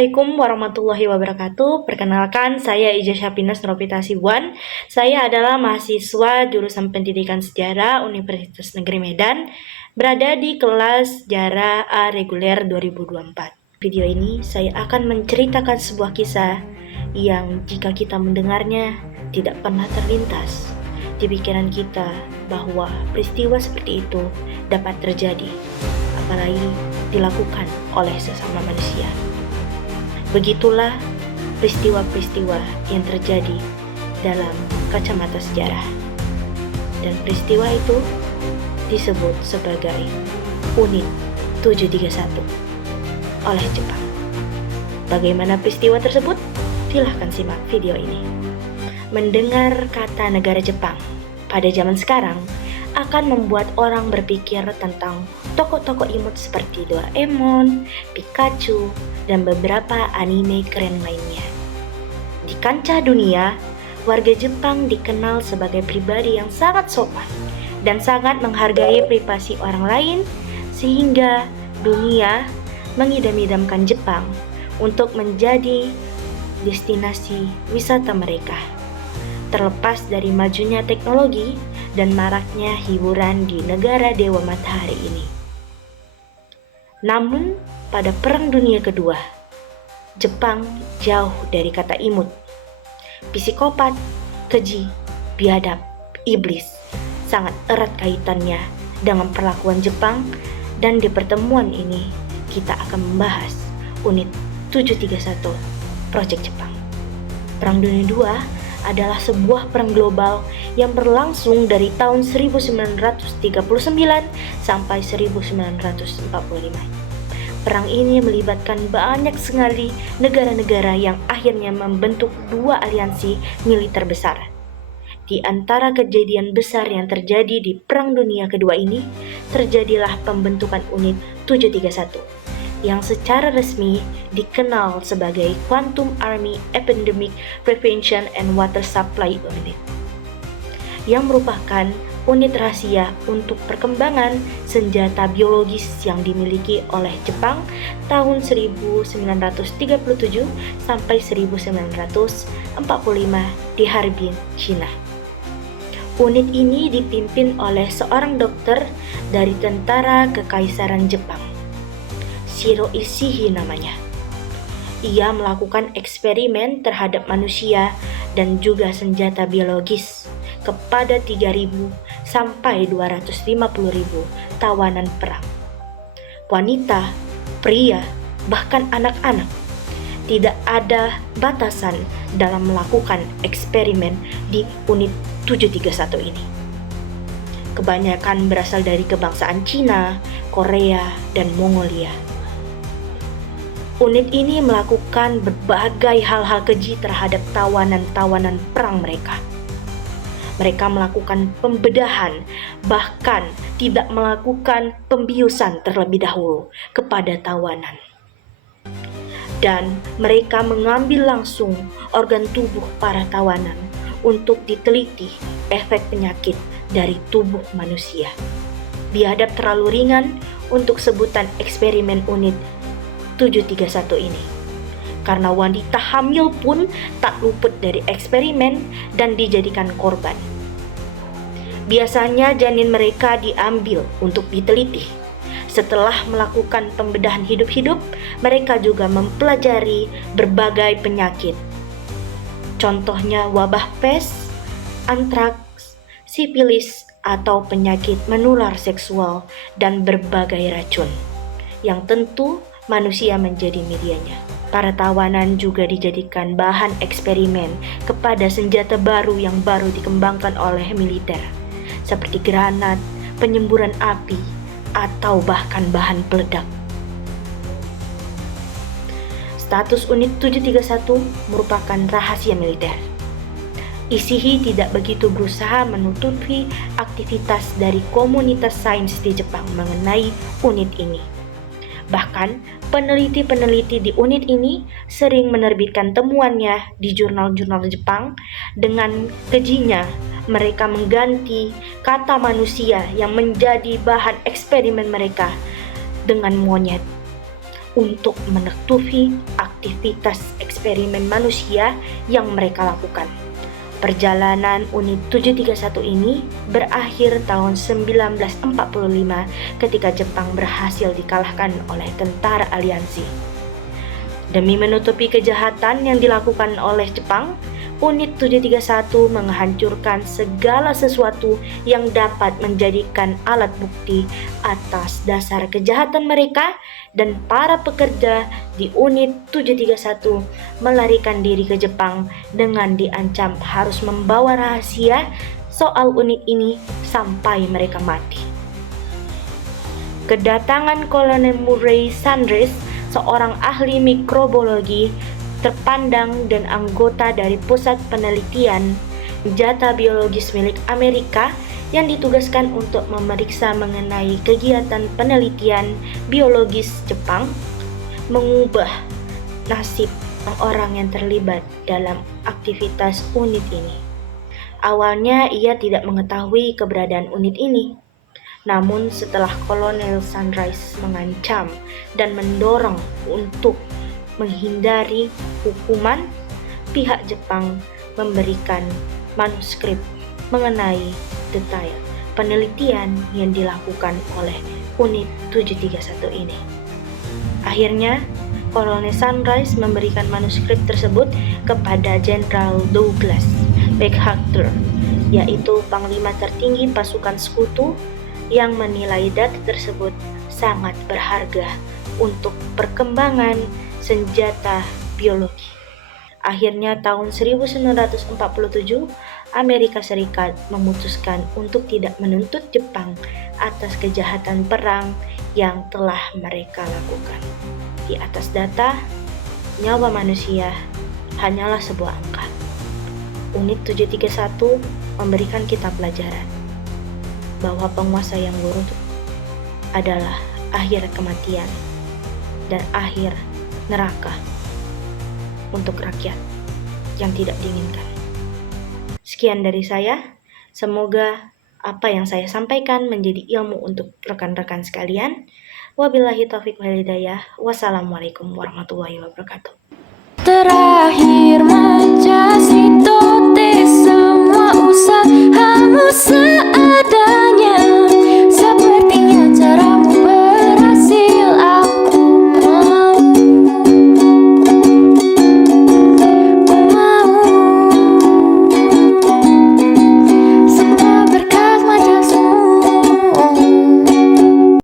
Assalamualaikum warahmatullahi wabarakatuh. Perkenalkan, saya Ija Syapines Nurpita Hasibuan. Saya adalah mahasiswa jurusan Pendidikan Sejarah Universitas Negeri Medan, berada di kelas Sejarah A reguler 2024. Video ini saya akan menceritakan sebuah kisah yang jika kita mendengarnya tidak pernah terlintas di pikiran kita bahwa peristiwa seperti itu dapat terjadi, apalagi dilakukan oleh sesama manusia. Begitulah peristiwa-peristiwa yang terjadi dalam kacamata sejarah. Dan peristiwa itu disebut sebagai UNIT 731 oleh Jepang. Bagaimana peristiwa tersebut? Silahkan simak video ini. Mendengar kata negara Jepang pada zaman sekarang akan membuat orang berpikir tentang tokoh-tokoh imut seperti Doraemon, Pikachu, dan beberapa anime keren lainnya. Di kancah dunia, warga Jepang dikenal sebagai pribadi yang sangat sopan dan sangat menghargai privasi orang lain, sehingga dunia mengidam-idamkan Jepang untuk menjadi destinasi wisata mereka. Terlepas dari majunya teknologi dan maraknya hiburan di negara Dewa Matahari ini. Namun, pada Perang Dunia Kedua, Jepang jauh dari kata imut. Psikopat, keji, biadab, iblis sangat erat kaitannya dengan perlakuan Jepang, dan di pertemuan ini kita akan membahas UNIT 731 Project Jepang. Perang Dunia II adalah sebuah perang global yang berlangsung dari tahun 1939 sampai 1945. Perang ini melibatkan banyak sekali negara-negara yang akhirnya membentuk dua aliansi militer besar. Di antara kejadian besar yang terjadi di Perang Dunia Kedua ini, terjadilah pembentukan UNIT 731 yang secara resmi dikenal sebagai Quantum Army Epidemic Prevention and Water Supply Unit, yang merupakan unit rahasia untuk perkembangan senjata biologis yang dimiliki oleh Jepang tahun 1937 sampai 1945 di Harbin, China. Unit ini dipimpin oleh seorang dokter dari tentara Kekaisaran Jepang, Shiro Ishihi namanya. Ia melakukan eksperimen terhadap manusia dan juga senjata biologis kepada 3.000 sampai 250.000 tawanan perang. Wanita, pria, bahkan anak-anak. Tidak ada batasan dalam melakukan eksperimen di UNIT 731 ini. Kebanyakan berasal dari kebangsaan Cina, Korea, dan Mongolia. Unit ini melakukan berbagai hal-hal keji terhadap tawanan-tawanan perang mereka. Mereka melakukan pembedahan, bahkan tidak melakukan pembiusan terlebih dahulu kepada tawanan. Dan mereka mengambil langsung organ tubuh para tawanan untuk diteliti efek penyakit dari tubuh manusia. Biadab terlalu ringan untuk sebutan eksperimen UNIT 731 ini, karena wanita hamil pun tak luput dari eksperimen dan dijadikan korban. Biasanya janin mereka diambil untuk diteliti. Setelah melakukan pembedahan hidup-hidup, mereka juga mempelajari berbagai penyakit. Contohnya wabah pes, antraks, sipilis, atau penyakit menular seksual, dan berbagai racun, yang tentu manusia menjadi medianya. Para tawanan juga dijadikan bahan eksperimen kepada senjata baru yang baru dikembangkan oleh militer, seperti granat, penyemburan api, atau bahkan bahan peledak. Status UNIT 731 merupakan rahasia militer. Ishihi tidak begitu berusaha menutupi aktivitas dari komunitas sains di Jepang mengenai unit ini. Bahkan, peneliti-peneliti di unit ini sering menerbitkan temuannya di jurnal-jurnal Jepang. Dengan kejinya, mereka mengganti kata manusia yang menjadi bahan eksperimen mereka dengan monyet. untuk menutupi aktivitas eksperimen manusia yang mereka lakukan. Perjalanan unit 731 ini berakhir tahun 1945 ketika Jepang berhasil dikalahkan oleh tentara aliansi. Demi menutupi kejahatan yang dilakukan oleh Jepang, unit 731 menghancurkan segala sesuatu yang dapat menjadikan alat bukti atas dasar kejahatan mereka, dan para pekerja di unit 731 melarikan diri ke Jepang dengan diancam harus membawa rahasia soal unit ini sampai mereka mati. Kedatangan Kolonel Murray Sanders, seorang ahli mikrobiologi terpandang dan anggota dari Pusat Penelitian Senjata Biologis milik Amerika yang ditugaskan untuk memeriksa mengenai kegiatan penelitian biologis Jepang, mengubah nasib orang yang terlibat dalam aktivitas unit ini. Awalnya ia tidak mengetahui keberadaan unit ini. Namun setelah Kolonel Sanders mengancam dan mendorong untuk menghindari hukuman, pihak Jepang memberikan manuskrip mengenai detail penelitian yang dilakukan oleh unit 731 ini. Akhirnya, Kolonel Sanders memberikan manuskrip tersebut kepada Jenderal Douglas MacArthur, yaitu Panglima tertinggi pasukan sekutu, yang menilai data tersebut sangat berharga untuk perkembangan senjata biologi. Akhirnya tahun 1947, Amerika Serikat memutuskan untuk tidak menuntut Jepang atas kejahatan perang yang telah mereka lakukan. Di atas data, nyawa manusia hanyalah sebuah angka. Unit 731 memberikan kita pelajaran bahwa penguasa yang buruk adalah akhir kematian dan akhir neraka untuk rakyat yang tidak diinginkan. Sekian dari saya, semoga apa yang saya sampaikan menjadi ilmu untuk rekan-rekan sekalian. Wabillahi taufiq wal hidayah. Wassalamualaikum warahmatullahi wabarakatuh. Terakhir